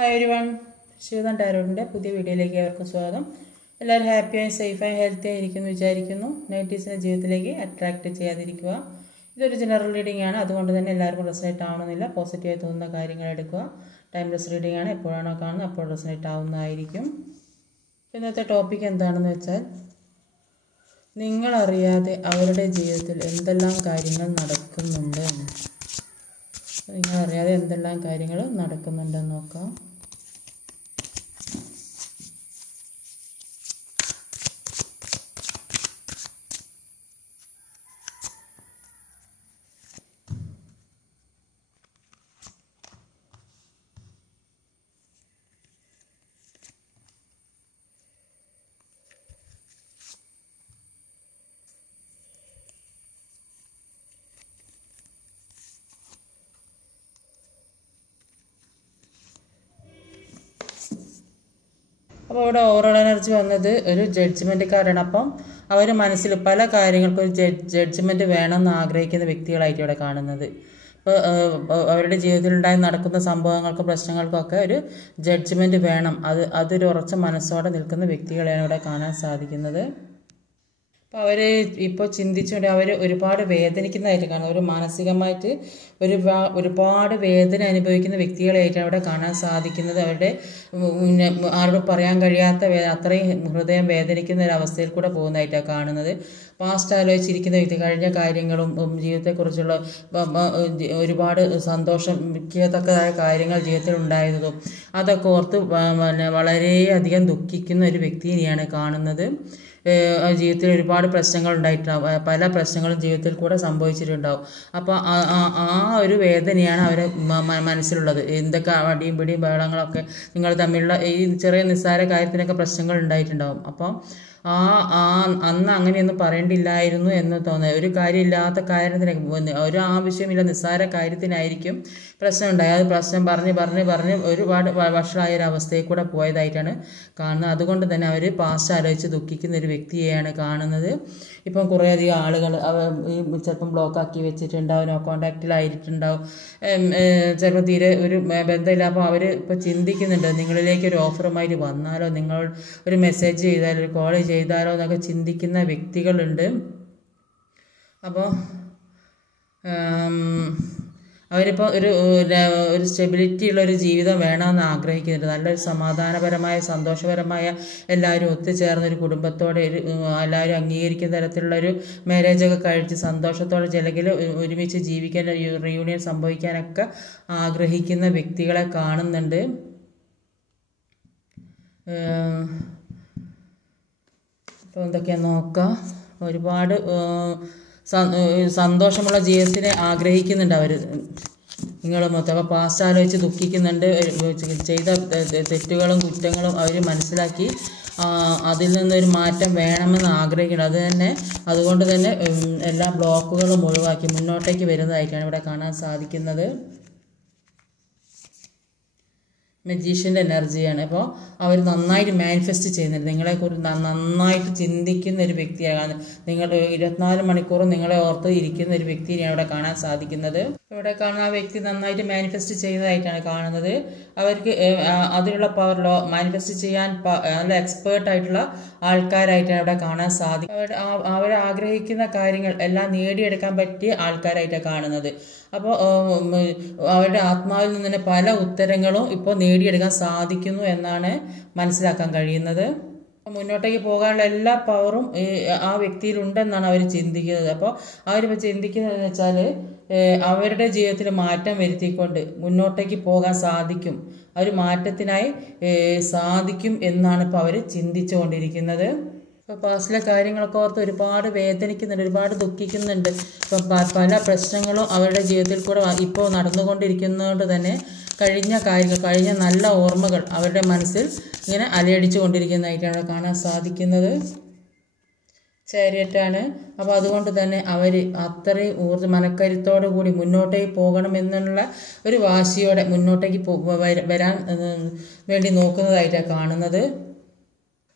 Hi everyone, ശിവദാൻ ടാരോട്ടിൻ്റെ പുതിയ വീഡിയോയിലേക്ക് ഏവർക്കും സ്വാഗതം. എല്ലാവരും ഹാപ്പിയായി സേഫായി ഹെൽത്തിയായി ഇരിക്കുന്നു വിചാരിക്കുന്നു. നെഗറ്റീവ്സിനെ ജീവിതത്തിലേക്ക് അട്രാക്റ്റ് ചെയ്യാതിരിക്കുക. ഇതൊരു ജനറൽ റീഡിംഗ് ആണ്, അതുകൊണ്ട് തന്നെ എല്ലാവർക്കും റെസണേറ്റ് ആവണമെന്നില്ല. പോസിറ്റീവായി തോന്നുന്ന കാര്യങ്ങൾ എടുക്കുക. ടൈംലെസ് റീഡിംഗ് ആണ്, എപ്പോഴാണോ കാണുന്നത് അപ്പോൾ റെസണേറ്റ് ആവുന്നതായിരിക്കും. ഇന്നത്തെ ടോപ്പിക് എന്താണെന്ന് വെച്ചാൽ, നിങ്ങളറിയാതെ അവരുടെ ജീവിതത്തിൽ എന്തെല്ലാം കാര്യങ്ങൾ നടക്കുന്നുണ്ട്, നിങ്ങളറിയാതെ എന്തെല്ലാം കാര്യങ്ങൾ നടക്കുന്നുണ്ടെന്ന് നോക്കാം. അപ്പോൾ ഇവിടെ ഓവറോൾ എനർജി വന്നത് ഒരു ജഡ്ജ്മെൻറ്റ് കാർഡാണ്. അപ്പം അവർ മനസ്സിൽ പല കാര്യങ്ങൾക്കും ഒരു ജഡ്ജ്മെൻറ്റ് വേണമെന്ന് ആഗ്രഹിക്കുന്ന വ്യക്തികളായിട്ട് ഇവിടെ കാണുന്നത്. ഇപ്പോൾ അവരുടെ ജീവിതത്തിലുണ്ടായി നടക്കുന്ന സംഭവങ്ങൾക്കും പ്രശ്നങ്ങൾക്കും ഒക്കെ ഒരു ജഡ്ജ്മെൻറ്റ് വേണം, അതൊരു ഉറച്ച മനസ്സോടെ നിൽക്കുന്ന വ്യക്തികളെയാണ് ഇവിടെ കാണാൻ സാധിക്കുന്നത്. അപ്പോൾ അവർ ഇപ്പോൾ ചിന്തിച്ചുകൊണ്ട് അവർ ഒരുപാട് വേദനിക്കുന്നതായിട്ട് കാണുന്നത്, ഒരു മാനസികമായിട്ട് ഒരുപാട് വേദന അനുഭവിക്കുന്ന വ്യക്തികളായിട്ടാണ് അവിടെ കാണാൻ സാധിക്കുന്നത്. അവരുടെ ആരോട് പറയാൻ കഴിയാത്ത അത്രയും ഹൃദയം വേദനിക്കുന്ന ഒരു അവസ്ഥയിൽ കൂടെ പോകുന്നതായിട്ടാണ് കാണുന്നത്. പാസ്റ്റ് ആലോചിച്ചിരിക്കുന്ന വ്യക്തി, കഴിഞ്ഞ കാര്യങ്ങളും ജീവിതത്തെക്കുറിച്ചുള്ള ഒരുപാട് സന്തോഷിക്കത്തക്കതായ കാര്യങ്ങൾ ജീവിതത്തിൽ ഉണ്ടായതും അതൊക്കെ ഓർത്ത് വളരെയധികം ദുഃഖിക്കുന്ന ഒരു വ്യക്തിയെയാണ് കാണുന്നത്. ജീവിതത്തിൽ ഒരുപാട് പ്രശ്നങ്ങൾ ഉണ്ടായിട്ടുണ്ടാവും, പല പ്രശ്നങ്ങളും ജീവിതത്തിൽ കൂടെ സംഭവിച്ചിട്ടുണ്ടാവും. അപ്പോൾ ആ ഒരു വേദനയാണ് അവരെ മനസ്സിലുള്ളത്. എന്തൊക്കെ അടിയും പിടിയും ബഹളങ്ങളൊക്കെ നിങ്ങൾ തമ്മിലുള്ള ഈ ചെറിയ നിസ്സാര കാര്യത്തിനൊക്കെ പ്രശ്നങ്ങൾ ഉണ്ടായിട്ടുണ്ടാവും. അപ്പം അന്ന് അങ്ങനെയൊന്നും പറയേണ്ടില്ലായിരുന്നു എന്ന് തോന്നുന്നത്. ഒരു കാര്യമില്ലാത്ത കാര്യത്തിനൊക്കെ, ഒരു ആവശ്യമില്ല നിസ്സാര കാര്യത്തിനായിരിക്കും പ്രശ്നം ഉണ്ടായി. അത് പ്രശ്നം പറഞ്ഞ് ഒരുപാട് വഷളായ ഒരു അവസ്ഥയിൽ കൂടെ പോയതായിട്ടാണ് കാണുന്നത്. അതുകൊണ്ട് തന്നെ അവർ പാസ്റ്റ് ആലോചിച്ച് ദുഃഖിക്കുന്ന ഒരു വ്യക്തിയെയാണ് കാണുന്നത്. ഇപ്പം കുറേയധികം ആളുകൾ ഈ ചിലപ്പം ബ്ലോക്കാക്കി വെച്ചിട്ടുണ്ടാവും, നോ കോണ്ടാക്റ്റിലായിട്ടുണ്ടാവും, ചിലപ്പോൾ തീരെ ഒരു ബന്ധമില്ല. അപ്പോൾ അവർ ഇപ്പോൾ ചിന്തിക്കുന്നുണ്ട്, നിങ്ങളിലേക്ക് ഒരു ഓഫറുമായിട്ട് വന്നാലോ, നിങ്ങൾ ഒരു മെസ്സേജ് ചെയ്താലോ, ഒരു കോൾ ചെയ്താലോ എന്നൊക്കെ ചിന്തിക്കുന്ന വ്യക്തികളുണ്ട്. അപ്പോൾ അവരിപ്പോൾ ഒരു സ്റ്റെബിലിറ്റി ഉള്ളൊരു ജീവിതം വേണമെന്ന് ആഗ്രഹിക്കുന്നുണ്ട്. നല്ലൊരു സമാധാനപരമായ സന്തോഷപരമായ എല്ലാവരും ഒത്തുചേർന്നൊരു കുടുംബത്തോടെ എല്ലാവരും അംഗീകരിക്കുന്ന തരത്തിലുള്ളൊരു മാരേജൊക്കെ കഴിച്ച് സന്തോഷത്തോടെ ചിലകിൽ ഒരുമിച്ച് ജീവിക്കാൻ, റീയൂണിയൻ സംഭവിക്കാനൊക്കെ ആഗ്രഹിക്കുന്ന വ്യക്തികളെ കാണുന്നുണ്ട്. അപ്പോൾ എന്തൊക്കെയാണ് നോക്കാം. ഒരുപാട് സന്തോഷമുള്ള ജീവിതത്തിന് ആഗ്രഹിക്കുന്നുണ്ട് അവർ, നിങ്ങൾ മൊത്തം. അപ്പോൾ പാസ്റ്റ് ആലോചിച്ച് ദുഃഖിക്കുന്നുണ്ട്. ചെയ്ത തെറ്റുകളും കുറ്റങ്ങളും അവർ മനസ്സിലാക്കി അതിൽ നിന്നൊരു മാറ്റം വേണമെന്ന് ആഗ്രഹിക്കുന്നത്. അതുകൊണ്ട് തന്നെ എല്ലാ ബ്ലോക്കുകളും ഒഴിവാക്കി മുന്നോട്ടേക്ക് വരുന്നതായിട്ടാണ് ഇവിടെ കാണാൻ സാധിക്കുന്നത്. മജീഷ്യൻ്റെ എനർജിയാണ്. അപ്പോൾ അവർ നന്നായിട്ട് മാനിഫെസ്റ്റ് ചെയ്യുന്നുണ്ട്, നിങ്ങളെക്കുറിച്ച് നന്നായിട്ട് ചിന്തിക്കുന്ന ഒരു വ്യക്തിയാണ്. നിങ്ങൾ 24 മണിക്കൂറും നിങ്ങളെ ഓർത്ത് ഇരിക്കുന്ന ഒരു വ്യക്തിയെയാണ് ഇവിടെ കാണാൻ സാധിക്കുന്നത്. ഇവിടെ കാണുന്ന ആ വ്യക്തി നന്നായിട്ട് മാനിഫെസ്റ്റ് ചെയ്യുന്നതായിട്ടാണ് കാണുന്നത്. അവർക്ക് അതിലുള്ള പവർ മാനിഫെസ്റ്റ് ചെയ്യാൻ നല്ല എക്സ്പേർട്ടായിട്ടുള്ള ആൾക്കാരായിട്ടാണ് ഇവിടെ കാണാൻ സാധിക്കും. അവർ ആഗ്രഹിക്കുന്ന കാര്യങ്ങൾ എല്ലാം നേടിയെടുക്കാൻ പറ്റിയ ആൾക്കാരായിട്ടാണ് കാണുന്നത്. അപ്പോൾ അവരുടെ ആത്മാവിൽ നിന്ന് തന്നെ പല ഉത്തരങ്ങളും ഇപ്പോൾ നേടിയെടുക്കാൻ സാധിക്കുന്നു എന്നാണ് മനസ്സിലാക്കാൻ കഴിയുന്നത്. മുന്നോട്ടേക്ക് പോകാനുള്ള എല്ലാ പവറും ആ വ്യക്തിയിലുണ്ടെന്നാണ് അവർ ചിന്തിക്കുന്നത്. അപ്പോൾ അവരിപ്പോൾ ചിന്തിക്കുന്നതെന്ന് വെച്ചാൽ, അവരുടെ ജീവിതത്തിൽ മാറ്റം വരുത്തിക്കൊണ്ട് മുന്നോട്ടേക്ക് പോകാൻ സാധിക്കും, ആ ഒരു മാറ്റത്തിനായി സാധിക്കും എന്നാണ് ഇപ്പോൾ അവർ ചിന്തിച്ചുകൊണ്ടിരിക്കുന്നത്. ഇപ്പോൾ പാസ്റ്റിലെ കാര്യങ്ങളൊക്കെ ഓർത്ത് ഒരുപാട് വേദനിക്കുന്നുണ്ട്, ഒരുപാട് ദുഃഖിക്കുന്നുണ്ട്. ഇപ്പം പല പ്രശ്നങ്ങളും അവരുടെ ജീവിതത്തിൽ കൂടെ ഇപ്പോൾ നടന്നുകൊണ്ടിരിക്കുന്നതുകൊണ്ട് തന്നെ കഴിഞ്ഞ നല്ല ഓർമ്മകൾ അവരുടെ മനസ്സിൽ ഇങ്ങനെ അലയടിച്ചു കൊണ്ടിരിക്കുന്നതായിട്ടാണ് കാണാൻ സാധിക്കുന്നത്. ചാരിയറ്റാണ്. അപ്പോൾ അതുകൊണ്ട് തന്നെ അവർ അത്രയും മനക്കരുത്തോടു കൂടി മുന്നോട്ടേക്ക് പോകണമെന്നുള്ള ഒരു വാശിയോടെ മുന്നോട്ടേക്ക് വരാൻ വേണ്ടി നോക്കുന്നതായിട്ടാണ് കാണുന്നത്.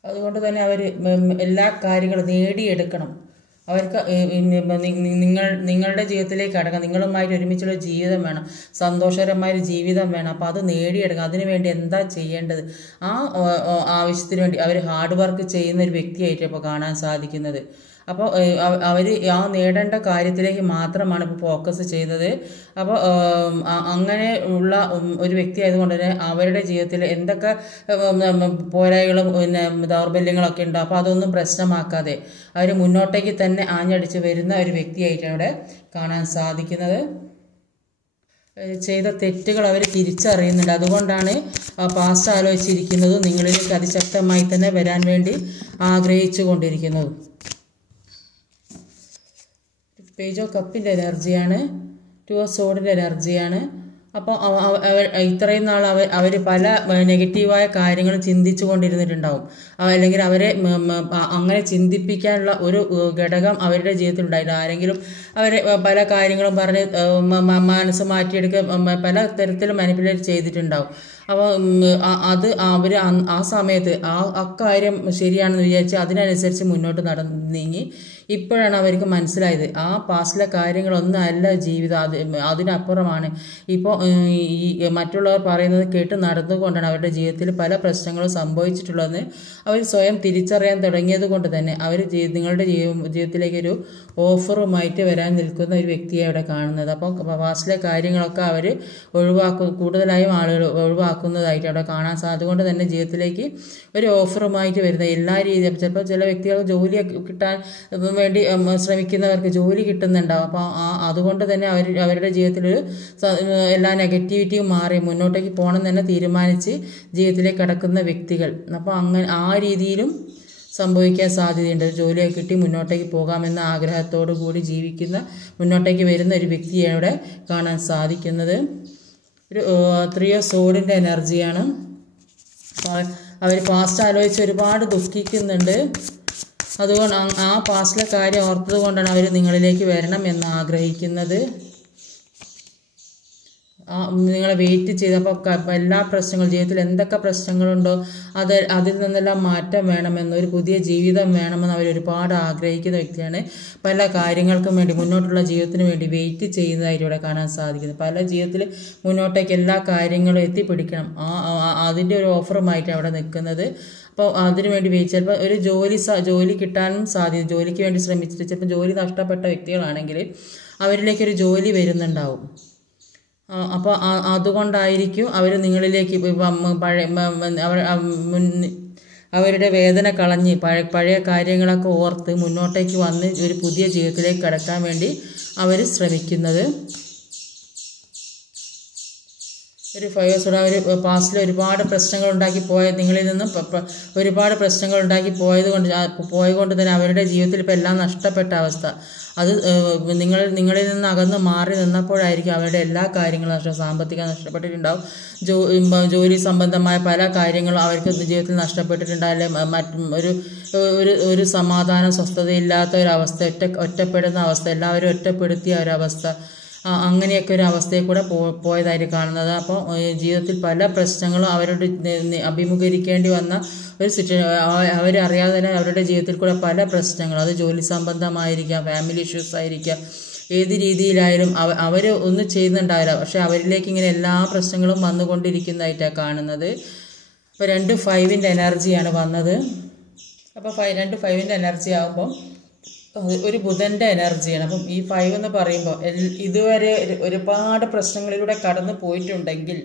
അതുകൊണ്ട് തന്നെ അവർ എല്ലാ കാര്യങ്ങളും നേടിയെടുക്കണം, അവർക്ക് നിങ്ങളുടെ ജീവിതത്തിലേക്ക് കടക്കാം, നിങ്ങളുമായിട്ട് ഒരുമിച്ചുള്ള ജീവിതം വേണം, സന്തോഷകരമായൊരു ജീവിതം വേണം. അപ്പോൾ അത് നേടിയെടുക്കാം. അതിനു വേണ്ടി എന്താ ചെയ്യേണ്ടത്? ആ ആവശ്യത്തിന് വേണ്ടി അവർ ഹാർഡ് വർക്ക് ചെയ്യുന്ന ഒരു വ്യക്തിയായിട്ട് ഇപ്പോൾ കാണാൻ സാധിക്കുന്നത്. അപ്പോൾ അവർ ആ നേടേണ്ട കാര്യത്തിലേക്ക് മാത്രമാണ് ഇപ്പോൾ ഫോക്കസ് ചെയ്യുന്നത്. അപ്പോൾ അങ്ങനെ ഉള്ള ഒരു വ്യക്തി ആയതുകൊണ്ട് തന്നെ അവരുടെ ജീവിതത്തിൽ എന്തൊക്കെ പോരായ്മകളും ദൗർബല്യങ്ങളൊക്കെ ഉണ്ട്, അപ്പോൾ അതൊന്നും പ്രശ്നമാക്കാതെ അവർ മുന്നോട്ടേക്ക് തന്നെ ആഞ്ഞടിച്ച് വരുന്ന ഒരു വ്യക്തിയായിട്ടാണ് ഇവിടെ കാണാൻ സാധിക്കുന്നത്. ചെയ്ത തെറ്റുകൾ അവർ തിരിച്ചറിയുന്നുണ്ട്. അതുകൊണ്ടാണ് പാസ്റ്റ് ആലോചിച്ചിരിക്കുന്നതും നിങ്ങളിലേക്ക് അതിശക്തമായി തന്നെ വരാൻ വേണ്ടി ആഗ്രഹിച്ചു കൊണ്ടിരിക്കുന്നതും. പേജ് ഓഫ് കപ്പിൻ്റെ എനർജിയാണ്, ടു ഓഫ് സോഡിൻ്റെ എനർജിയാണ്. അപ്പോൾ ഇത്രയും നാൾ അവർ പല നെഗറ്റീവായ കാര്യങ്ങൾ ചിന്തിച്ചു കൊണ്ടിരുന്നിട്ടുണ്ടാവും, അല്ലെങ്കിൽ അവരെ അങ്ങനെ ചിന്തിപ്പിക്കാനുള്ള ഒരു ഘടകം അവരുടെ ജീവിതത്തിൽ ഉണ്ടായില്ല. ആരെങ്കിലും അവരെ പല കാര്യങ്ങളും പറഞ്ഞ് മനസ്സ് മാറ്റിയെടുക്കുക പല തരത്തിലും മാനിപ്പുലേറ്റ് ചെയ്തിട്ടുണ്ടാവും. അപ്പോൾ അത് അവർ ആ സമയത്ത് അക്കാര്യം ശരിയാണെന്ന് വിചാരിച്ച് അതിനനുസരിച്ച് മുന്നോട്ട് നീങ്ങി. ഇപ്പോഴാണ് അവർക്ക് മനസ്സിലായത് ആ പാസ്റ്റിലെ കാര്യങ്ങളൊന്നും അല്ല ജീവിതം, അതിനപ്പുറമാണ്. ഇപ്പോൾ ഈ മറ്റുള്ളവർ പറയുന്നത് കേട്ട് നടന്നുകൊണ്ടാണ് അവരുടെ ജീവിതത്തിൽ പല പ്രശ്നങ്ങളും സംഭവിച്ചിട്ടുള്ളതെന്ന് അവർ സ്വയം തിരിച്ചറിയാൻ തുടങ്ങിയത് കൊണ്ട് തന്നെ അവർ നിങ്ങളുടെ ജീവിതത്തിലേക്ക് ഒരു ഓഫറുമായിട്ട് വരാൻ നിൽക്കുന്ന ഒരു വ്യക്തിയെ അവിടെ കാണുന്നത്. അപ്പോൾ പാസ്റ്റിലെ കാര്യങ്ങളൊക്കെ അവർ കൂടുതലായും ആളുകൾ ഒഴിവാക്കുന്നതായിട്ട് അവിടെ കാണാൻ സാധിക്കും. അതുകൊണ്ട് തന്നെ ജീവിതത്തിലേക്ക് ഒരു ഓഫറുമായിട്ട് വരുന്ന എല്ലാ രീതിയിലും ചിലപ്പോൾ ചില വ്യക്തികൾ ജോലി കിട്ടാൻ വേണ്ടി ശ്രമിക്കുന്നവർക്ക് ജോലി കിട്ടുന്നുണ്ടാവും. അപ്പോൾ അതുകൊണ്ട് തന്നെ അവരുടെ ജീവിതത്തിൽ എല്ലാ നെഗറ്റിവിറ്റിയും മാറി മുന്നോട്ടേക്ക് പോകണം തന്നെ തീരുമാനിച്ച് ജീവിതത്തിലേക്ക് കടക്കുന്ന വ്യക്തികൾ. അപ്പോൾ അങ്ങനെ ആ രീതിയിലും സംഭവിക്കാൻ സാധ്യതയുണ്ട്. ജോലിയൊക്കെ കിട്ടി മുന്നോട്ടേക്ക് പോകാമെന്ന ആഗ്രഹത്തോടു കൂടി ജീവിക്കുന്ന മുന്നോട്ടേക്ക് വരുന്ന ഒരു വ്യക്തിയാണ് ഇവിടെ കാണാൻ സാധിക്കുന്നത്. ഒരു 3 ഓഫ് സോഡിൻ്റെ എനർജിയാണ്. അവർ പാസ്റ്റ് ആലോചിച്ച് ഒരുപാട് ദുഃഖിക്കുന്നുണ്ട്. അതുകൊണ്ട് ആ പാസ്റ്റിലെ കാര്യം ഓർത്തത് കൊണ്ടാണ് അവർ നിങ്ങളിലേക്ക് വരണം എന്ന് ആഗ്രഹിക്കുന്നത്. നിങ്ങളെ വെയിറ്റ് ചെയ്തപ്പോൾ എല്ലാ പ്രശ്നങ്ങളും ജീവിതത്തിൽ എന്തൊക്കെ പ്രശ്നങ്ങളുണ്ടോ അതിൽ നിന്നെല്ലാം മാറ്റം വേണമെന്ന്, ഒരു പുതിയ ജീവിതം വേണമെന്ന് അവർ ഒരുപാട് ആഗ്രഹിക്കുന്ന വ്യക്തിയാണ്. പല കാര്യങ്ങൾക്കും വേണ്ടി മുന്നോട്ടുള്ള ജീവിതത്തിന് വേണ്ടി വെയിറ്റ് ചെയ്യുന്നതായിട്ട് ഇവിടെ കാണാൻ സാധിക്കുന്നത്. പല ജീവിതത്തിൽ മുന്നോട്ടേക്ക് എല്ലാ കാര്യങ്ങളും എത്തിപ്പിടിക്കണം, അതിൻ്റെ ഒരു ഓഫറുമായിട്ടാണ് അവിടെ നിൽക്കുന്നത്. അപ്പോൾ അതിനു വേണ്ടി ചിലപ്പോൾ ഒരു ജോലി കിട്ടാനും സാധ്യത, ജോലിക്ക് വേണ്ടി ശ്രമിച്ചിട്ട് ചിലപ്പോൾ ജോലി നഷ്ടപ്പെട്ട വ്യക്തികളാണെങ്കിൽ അവരിലേക്കൊരു ജോലി വരുന്നുണ്ടാവും. അപ്പോൾ അതുകൊണ്ടായിരിക്കും അവർ നിങ്ങളിലേക്ക് അവരുടെ വേദന കളഞ്ഞ് പഴയ കാര്യങ്ങളൊക്കെ ഓർത്ത് മുന്നോട്ടേക്ക് വന്ന് ഒരു പുതിയ ജീവിതത്തിലേക്ക് കടക്കാൻ വേണ്ടി അവർ ശ്രമിക്കുന്നത്. ഒരു 5 ഓഫ് സോഡ് അവർ പാസ്റ്റിൽ ഒരുപാട് പ്രശ്നങ്ങൾ ഉണ്ടാക്കി നിങ്ങളിൽ നിന്നും ഒരുപാട് പ്രശ്നങ്ങൾ ഉണ്ടാക്കി പോയതുകൊണ്ട് തന്നെ അവരുടെ ജീവിതത്തിൽ ഇപ്പോൾ എല്ലാം നഷ്ടപ്പെട്ട അവസ്ഥ. അത് നിങ്ങളിൽ നിന്ന് അകന്ന് മാറി നിന്നപ്പോഴായിരിക്കും അവരുടെ എല്ലാ കാര്യങ്ങളും സാമ്പത്തികം നഷ്ടപ്പെട്ടിട്ടുണ്ടാവും, ജോലി സംബന്ധമായ പല കാര്യങ്ങളും അവർക്ക് ജീവിതത്തിൽ നഷ്ടപ്പെട്ടിട്ടുണ്ടാവില്ല, ഒരു സമാധാനം സ്വസ്ഥതയില്ലാത്ത ഒരവസ്ഥ, ഒറ്റപ്പെടുന്ന അവസ്ഥ, എല്ലാവരും ഒറ്റപ്പെടുത്തിയ ഒരവസ്ഥ, അങ്ങനെയൊക്കെ ഒരു അവസ്ഥയിൽ കൂടെ പോയതായിട്ട് കാണുന്നത്. അപ്പോൾ ജീവിതത്തിൽ പല പ്രശ്നങ്ങളും അവരോട് അഭിമുഖീകരിക്കേണ്ടി വന്ന ഒരു അവരറിയാതെ തന്നെ അവരുടെ ജീവിതത്തിൽ കൂടെ പല പ്രശ്നങ്ങളും, അത് ജോലി സംബന്ധമായിരിക്കാം, ഫാമിലി ഇഷ്യൂസ് ആയിരിക്കാം, ഏത് രീതിയിലായാലും അവർ ഒന്നും ചെയ്യുന്നുണ്ടാവില്ല. പക്ഷെ അവരിലേക്ക് ഇങ്ങനെ എല്ലാ പ്രശ്നങ്ങളും വന്നുകൊണ്ടിരിക്കുന്നതായിട്ടാണ് കാണുന്നത്. അപ്പോൾ 2 5ൻ്റെ എനർജിയാണ് വന്നത്. അപ്പോൾ 2 5ൻ്റെ എനർജി ആകുമ്പോൾ ഒരു ബുധൻ്റെ എനർജിയാണ്. അപ്പം ഈ 5 എന്ന് പറയുമ്പോൾ ഇതുവരെ ഒരുപാട് പ്രശ്നങ്ങളിലൂടെ കടന്നു പോയിട്ടുണ്ടെങ്കിൽ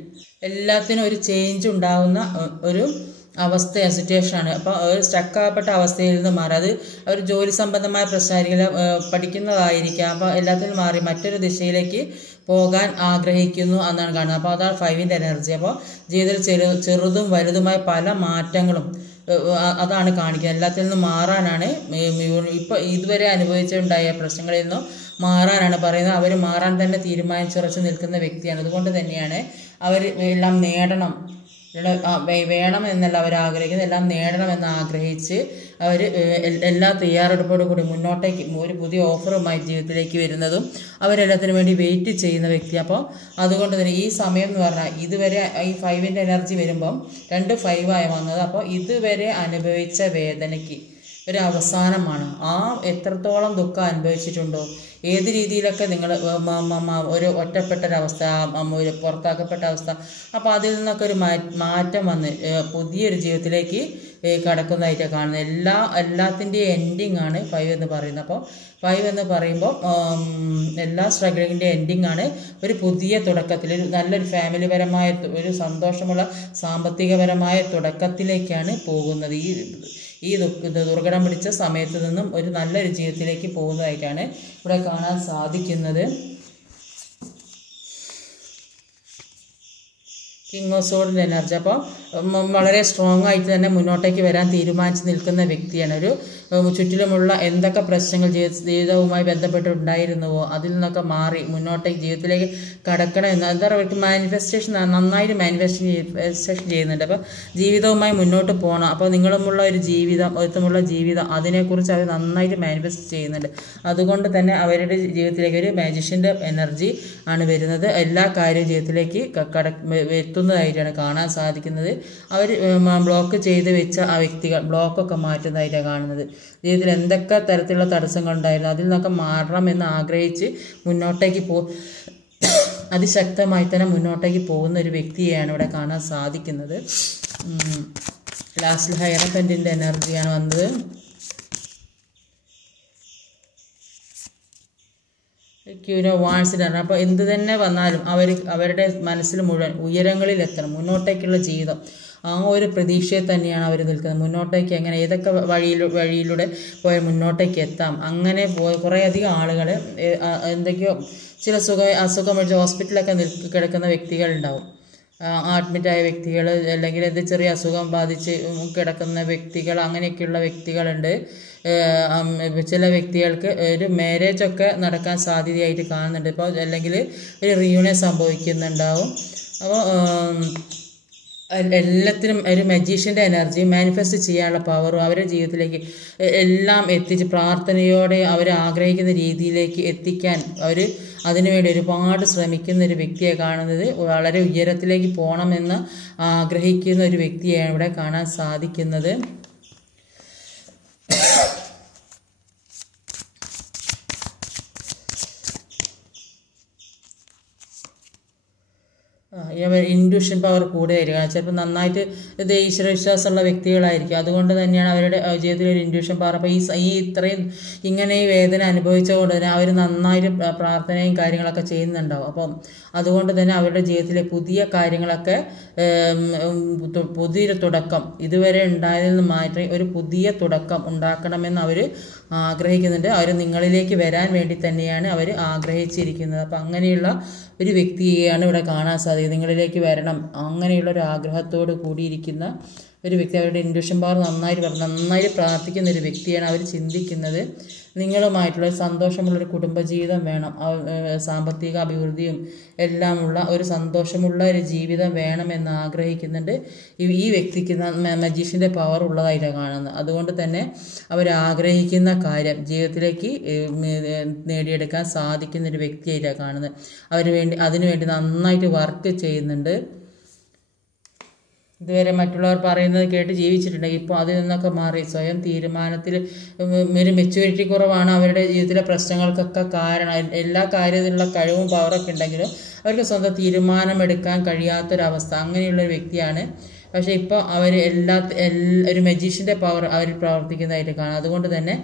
എല്ലാത്തിനും ഒരു ചേഞ്ച് ഉണ്ടാകുന്ന ഒരു അവസ്ഥയാണ്, സിറ്റുവേഷനാണ്. അപ്പോൾ സ്റ്റക്കാകപ്പെട്ട അവസ്ഥയിൽ നിന്ന് മാറി, അത് ഒരു ജോലി സംബന്ധമായ പ്രശ്നമായിരിക്കില്ല, പഠിക്കുന്നതായിരിക്കാം, അപ്പോൾ എല്ലാത്തിനും മാറി മറ്റൊരു ദിശയിലേക്ക് പോകാൻ ആഗ്രഹിക്കുന്നു എന്നാണ് കാണുന്നത്. അപ്പോൾ അതാണ് 5ൻ്റെ എനർജി. അപ്പോൾ ജീവിതത്തിൽ ചെറുതും വലുതുമായ പല മാറ്റങ്ങളും അതാണ് കാണിക്കുന്നത്. എല്ലാത്തിൽ നിന്നും മാറാനാണ്, ഇപ്പോൾ ഇതുവരെ അനുഭവിച്ചുണ്ടായ പ്രശ്നങ്ങളിൽ നിന്നും മാറാനാണ് പറയുന്നത്. അവർ മാറാൻ തന്നെ തീരുമാനിച്ചുറച്ച് നിൽക്കുന്ന വ്യക്തിയാണ്. അതുകൊണ്ട് തന്നെയാണ് അവർ എല്ലാം നേടണം വേണം എന്നല്ല അവർ ആഗ്രഹിക്കുന്നത്, എല്ലാം നേടണമെന്ന് ആഗ്രഹിച്ച് അവർ എല്ലാ തയ്യാറെടുപ്പോടു കൂടി മുന്നോട്ടേക്ക് ഒരു പുതിയ ഓഫറുമായി ജീവിതത്തിലേക്ക് വരുന്നതും അവരെല്ലാത്തിനു വേണ്ടി വെയിറ്റ് ചെയ്യുന്ന വ്യക്തി. അപ്പോൾ അതുകൊണ്ട് തന്നെ ഈ സമയം എന്ന് പറഞ്ഞാൽ ഇതുവരെ ഈ 5ൻ്റെ എനർജി വരുമ്പം 2 5 ആയി വന്നത്. അപ്പോൾ ഇതുവരെ അനുഭവിച്ച വേദനയ്ക്ക് ഒരു അവസാനമാണ്. ആ എത്രത്തോളം ദുഃഖം അനുഭവിച്ചിട്ടുണ്ടോ, ഏത് രീതിയിലൊക്കെ നിങ്ങൾ ഒരു ഒറ്റപ്പെട്ടൊരവസ്ഥ, ഒരു പുറത്താക്കപ്പെട്ട അവസ്ഥ, അപ്പോൾ അതിൽ നിന്നൊക്കെ ഒരു മാറ്റം വന്ന് പുതിയൊരു ജീവിതത്തിലേക്ക് കടക്കുന്നതായിട്ടാണ് കാണുന്നത്. എല്ലാത്തിൻ്റെയും എൻഡിങ് ആണ് 5 എന്ന് പറയുന്നത്. അപ്പോൾ 5 എന്ന് പറയുമ്പോൾ എല്ലാ സ്ട്രഗിളിൻ്റെ എൻഡിങ് ആണ്. ഒരു പുതിയ തുടക്കത്തിൽ ഒരു നല്ലൊരു ഫാമിലിപരമായ ഒരു സന്തോഷമുള്ള സാമ്പത്തികപരമായ തുടക്കത്തിലേക്കാണ് പോകുന്നത്. ഈ ദുർഘടം പിടിച്ച സമയത്ത് നിന്നും ഒരു നല്ലൊരു ജീവിതത്തിലേക്ക് പോകുന്നതായിട്ടാണ് ഇവിടെ കാണാൻ സാധിക്കുന്നത്. കിങ് ഓഫ് സോർഡിൻ്റെ എനർജി. അപ്പോൾ വളരെ സ്ട്രോങ് ആയിട്ട് തന്നെ മുന്നോട്ടേക്ക് വരാൻ തീരുമാനിച്ച് നിൽക്കുന്ന വ്യക്തിയാണ്. ഒരു ചുറ്റിലുമുള്ള എന്തൊക്കെ പ്രശ്നങ്ങൾ ജീവിതവുമായി ബന്ധപ്പെട്ടുണ്ടായിരുന്നുവോ അതിൽ നിന്നൊക്കെ മാറി മുന്നോട്ടേക്ക് ജീവിതത്തിലേക്ക് കടക്കണം എന്ന് എന്താ പറയുക, മാനിഫെസ്റ്റേഷൻ നന്നായിട്ട് മാനിഫെസ്റ്റേഷൻ ചെയ്യുന്നുണ്ട്. അപ്പോൾ ജീവിതവുമായി മുന്നോട്ട് പോകണം. അപ്പോൾ നിങ്ങളുമുള്ള ഒരു ജീവിതം അതിനെക്കുറിച്ച് അവർ നന്നായിട്ട് മാനിഫെസ്റ്റ് ചെയ്യുന്നുണ്ട്. അതുകൊണ്ട് തന്നെ അവരുടെ ജീവിതത്തിലേക്ക് ഒരു മാജിഷ്യൻ്റെ എനർജി ആണ് വരുന്നത്. എല്ലാ കാര്യവും ജീവിതത്തിലേക്ക് എത്തുന്നതായിട്ടാണ് കാണാൻ സാധിക്കുന്നത്. അവർ ബ്ലോക്ക് ചെയ്ത് വെച്ച ആ വ്യക്തികൾ ബ്ലോക്കൊക്കെ മാറ്റുന്നതായിട്ടാണ് കാണുന്നത്. ജീവിതത്തിൽ എന്തൊക്കെ തരത്തിലുള്ള തടസ്സങ്ങളുണ്ടായിരുന്നു അതിൽ നിന്നൊക്കെ മാറണമെന്ന് ആഗ്രഹിച്ച് മുന്നോട്ടേക്ക് അതിശക്തമായി തന്നെ മുന്നോട്ടേക്ക് പോകുന്ന ഒരു വ്യക്തിയെയാണ് ഇവിടെ കാണാൻ സാധിക്കുന്നത്. ലാസ്റ്റിൽ ഹയറഫന്റിൻ്റെ എനർജിയാണ് വന്നത്. വാൺസിനാണ്. അപ്പോൾ എന്ത് തന്നെ വന്നാലും അവരുടെ മനസ്സിൽ മുഴുവൻ ഉയരങ്ങളിലെത്തണം, മുന്നോട്ടേക്കുള്ള ജീവിതം, ആ ഒരു പ്രതീക്ഷയെ തന്നെയാണ് അവർ നിൽക്കുന്നത്. മുന്നോട്ടേക്ക് എങ്ങനെ ഏതൊക്കെ വഴിയിലൂടെ പോയാൽ മുന്നോട്ടേക്ക് എത്താം. അങ്ങനെ കുറേയധികം ആളുകൾ എന്തൊക്കെയോ ചില അസുഖം പിടിച്ച് ഹോസ്പിറ്റലൊക്കെ കിടക്കുന്ന വ്യക്തികളുണ്ടാവും, അഡ്മിറ്റായ വ്യക്തികൾ, അല്ലെങ്കിൽ എന്ത് ചെറിയ അസുഖം ബാധിച്ച് കിടക്കുന്ന വ്യക്തികൾ, അങ്ങനെയൊക്കെയുള്ള വ്യക്തികളുണ്ട്. ചില വ്യക്തികൾക്ക് ഒരു മാരേജൊക്കെ നടക്കാൻ സാധ്യതയായിട്ട് കാണുന്നുണ്ട് ഇപ്പോൾ, അല്ലെങ്കിൽ ഒരു റീയൂണിയൻ സംഭവിക്കുന്നുണ്ടാവും. അപ്പോൾ എല്ലാത്തിനും ഒരു മജീഷ്യൻ്റെ എനർജി, മാനിഫെസ്റ്റ് ചെയ്യാനുള്ള പവറും അവരുടെ ജീവിതത്തിലേക്ക് എല്ലാം എത്തിച്ച് പ്രാർത്ഥനയോടെ അവർ ആഗ്രഹിക്കുന്ന രീതിയിലേക്ക് എത്തിക്കാൻ അവർ അതിനുവേണ്ടി ഒരുപാട് ശ്രമിക്കുന്ന ഒരു വ്യക്തിയെ കാണുന്നത്. വളരെ ഉയരത്തിലേക്ക് പോകണമെന്ന് ആഗ്രഹിക്കുന്ന ഒരു വ്യക്തിയെയാണ് ഇവിടെ കാണാൻ സാധിക്കുന്നത്. ഇൻഡ്യൂഷൻ പവർ കൂടുതലായിരിക്കും. ചിലപ്പോൾ നന്നായിട്ട് ഇത് ഈശ്വരവിശ്വാസമുള്ള വ്യക്തികളായിരിക്കും. അതുകൊണ്ട് തന്നെയാണ് അവരുടെ ജീവിതത്തിൽ ഒരു ഇൻഡ്യൂഷൻ പവർ. അപ്പോൾ ഇത്രയും ഇങ്ങനെ ഈ വേദന അനുഭവിച്ചതുകൊണ്ട് തന്നെ അവർ നന്നായിട്ട് പ്രാർത്ഥനയും കാര്യങ്ങളൊക്കെ ചെയ്യുന്നുണ്ടാവും. അപ്പം അതുകൊണ്ട് തന്നെ അവരുടെ ജീവിതത്തിലെ പുതിയ കാര്യങ്ങളൊക്കെ പുതിയൊരു തുടക്കം ഇതുവരെ ഉണ്ടായതിൽ നിന്ന് മാറ്റി ഒരു പുതിയ തുടക്കം ഉണ്ടാക്കണമെന്ന് അവർ ആഗ്രഹിക്കുന്നുണ്ട്. അവർ നിങ്ങളിലേക്ക് വരാൻ വേണ്ടി തന്നെയാണ് അവർ ആഗ്രഹിച്ചിരിക്കുന്നത്. അപ്പം അങ്ങനെയുള്ള ഒരു വ്യക്തിയെയാണ് ഇവിടെ കാണാൻ സാധിക്കുന്നത്. നിങ്ങളിലേക്ക് വരണം അങ്ങനെയുള്ള ഒരു ആഗ്രഹത്തോട് കൂടിയിരിക്കുന്ന ഒരു വ്യക്തി. അവരുടെ ഇൻഡ്യൂഷൻ പവർ നന്നായിട്ട് പ്രാർത്ഥിക്കുന്ന ഒരു വ്യക്തിയാണ്. അവർ ചിന്തിക്കുന്നത് നിങ്ങളുമായിട്ടുള്ള സന്തോഷമുള്ളൊരു കുടുംബജീവിതം വേണം, സാമ്പത്തിക അഭിവൃദ്ധിയും എല്ലാമുള്ള ഒരു സന്തോഷമുള്ള ഒരു ജീവിതം വേണമെന്ന് ആഗ്രഹിക്കുന്നുണ്ട്. ഈ വ്യക്തിക്ക് മജീഷ്യൻ്റെ പവർ ഉള്ളതായിട്ടാണ് കാണുന്നത്. അതുകൊണ്ട് തന്നെ അവർ ആഗ്രഹിക്കുന്ന കാര്യം ജീവിതത്തിലേക്ക് നേടിയെടുക്കാൻ സാധിക്കുന്ന ഒരു വ്യക്തിയായിട്ടാണ് കാണുന്നത്. അതിനുവേണ്ടി നന്നായിട്ട് വർക്ക് ചെയ്യുന്നുണ്ട്. ഇതുവരെ മറ്റുള്ളവർ പറയുന്നത് കേട്ട് ജീവിച്ചിട്ടുണ്ട്. ഇപ്പോൾ അതിൽ നിന്നൊക്കെ മാറി സ്വയം തീരുമാനത്തിൽ ഒരു മെച്യൂരിറ്റി കുറവാണ് അവരുടെ ജീവിതത്തിലെ പ്രശ്നങ്ങൾക്കൊക്കെ കാരണം. എല്ലാ കാര്യത്തിലുള്ള കഴിവും പവറൊക്കെ ഉണ്ടെങ്കിലും അവർക്ക് സ്വന്തം തീരുമാനമെടുക്കാൻ കഴിയാത്തൊരവസ്ഥ, അങ്ങനെയുള്ള ഒരു വ്യക്തിയാണ്. പക്ഷേ ഇപ്പോൾ അവർ ഒരു മജീഷ്യൻ്റെ പവർ അവർ പ്രവർത്തിക്കുന്നതായിട്ട് കാണാം. അതുകൊണ്ട് തന്നെ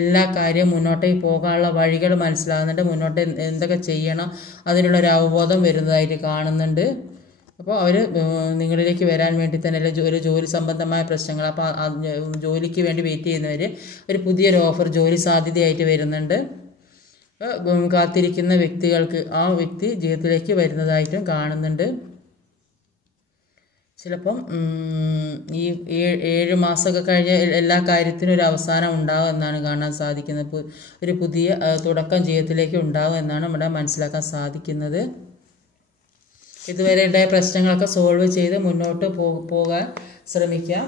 എല്ലാ കാര്യവും മുന്നോട്ടേക്ക് പോകാനുള്ള വഴികൾ മനസ്സിലാകുന്നുണ്ട്. മുന്നോട്ട് എന്തൊക്കെ ചെയ്യണം അതിനുള്ളൊരു അവബോധം വരുന്നതായിട്ട് കാണുന്നുണ്ട്. അപ്പോൾ അവർ നിങ്ങളിലേക്ക് വരാൻ വേണ്ടി തന്നെ ഒരു ജോലി സംബന്ധമായ പ്രശ്നങ്ങൾ, അപ്പോൾ ജോലിക്ക് വേണ്ടി വെയിറ്റ് ചെയ്യുന്നവർ ഒരു പുതിയൊരു ഓഫർ ജോലി സാധ്യതയായിട്ട് വരുന്നുണ്ട്. കാത്തിരിക്കുന്ന വ്യക്തികൾക്ക് ആ വ്യക്തി ജീവിതത്തിലേക്ക് വരുന്നതായിട്ടും കാണുന്നുണ്ട്. ചിലപ്പം ഈ 7 മാസമൊക്കെ കഴിഞ്ഞ് എല്ലാ കാര്യത്തിനും ഒരു അവസാനം ഉണ്ടാകും എന്നാണ് കാണാൻ സാധിക്കുന്നത്. ഒരു പുതിയ തുടക്കം ജീവിതത്തിലേക്ക് ഉണ്ടാകും എന്നാണ് ഇവിടെ മനസ്സിലാക്കാൻ സാധിക്കുന്നത്. ഇതുവരെ ഉണ്ടായ പ്രശ്നങ്ങളൊക്കെ സോൾവ് ചെയ്ത് മുന്നോട്ട് പോകാൻ ശ്രമിക്കാം.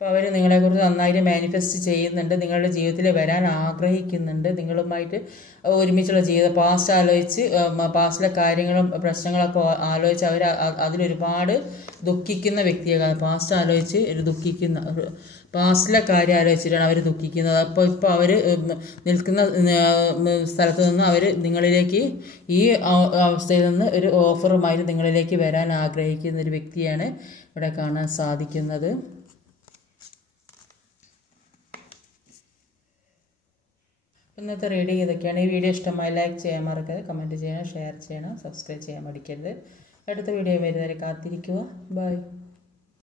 അപ്പോൾ അവർ നിങ്ങളെക്കുറിച്ച് നന്നായിട്ട് മാനിഫെസ്റ്റ് ചെയ്യുന്നുണ്ട്, നിങ്ങളുടെ ജീവിതത്തിൽ വരാൻ ആഗ്രഹിക്കുന്നുണ്ട്, നിങ്ങളുമായിട്ട് ഒരുമിച്ചുള്ള ജീവിതം പാസ്റ്റ് ആലോചിച്ച് പാസ്റ്റിലെ കാര്യങ്ങളും പ്രശ്നങ്ങളൊക്കെ ആലോചിച്ച് അവർ അതിലൊരുപാട് ദുഃഖിക്കുന്ന വ്യക്തിയാണ്. പാസ്റ്റ് ആലോചിച്ച് ഒരു ദുഃഖിക്കുന്ന പാസ്റ്റിലെ കാര്യം ആലോചിച്ചിട്ടാണ് അവർ ദുഃഖിക്കുന്നത്. ഇപ്പോൾ അവർ നിൽക്കുന്ന സ്ഥലത്ത് നിന്ന് അവർ നിങ്ങളിലേക്ക് ഈ അവസ്ഥയിൽ നിന്ന് ഒരു ഓഫറുമായിട്ട് നിങ്ങളിലേക്ക് വരാൻ ആഗ്രഹിക്കുന്ന ഒരു വ്യക്തിയാണ് ഇവിടെ കാണാൻ സാധിക്കുന്നത്. ഇന്നത്തെ റീഡിങ് ഇതൊക്കെയാണ്. ഈ വീഡിയോ ഇഷ്ടമായി ലൈക്ക് ചെയ്യാൻ മറക്കരുത്, കമൻറ്റ് ചെയ്യണം, ഷെയർ ചെയ്യണം, സബ്സ്ക്രൈബ് ചെയ്യാൻ മടിക്കരുത്. അടുത്ത വീഡിയോ വരുന്നവരെ കാത്തിരിക്കുക. ബൈ.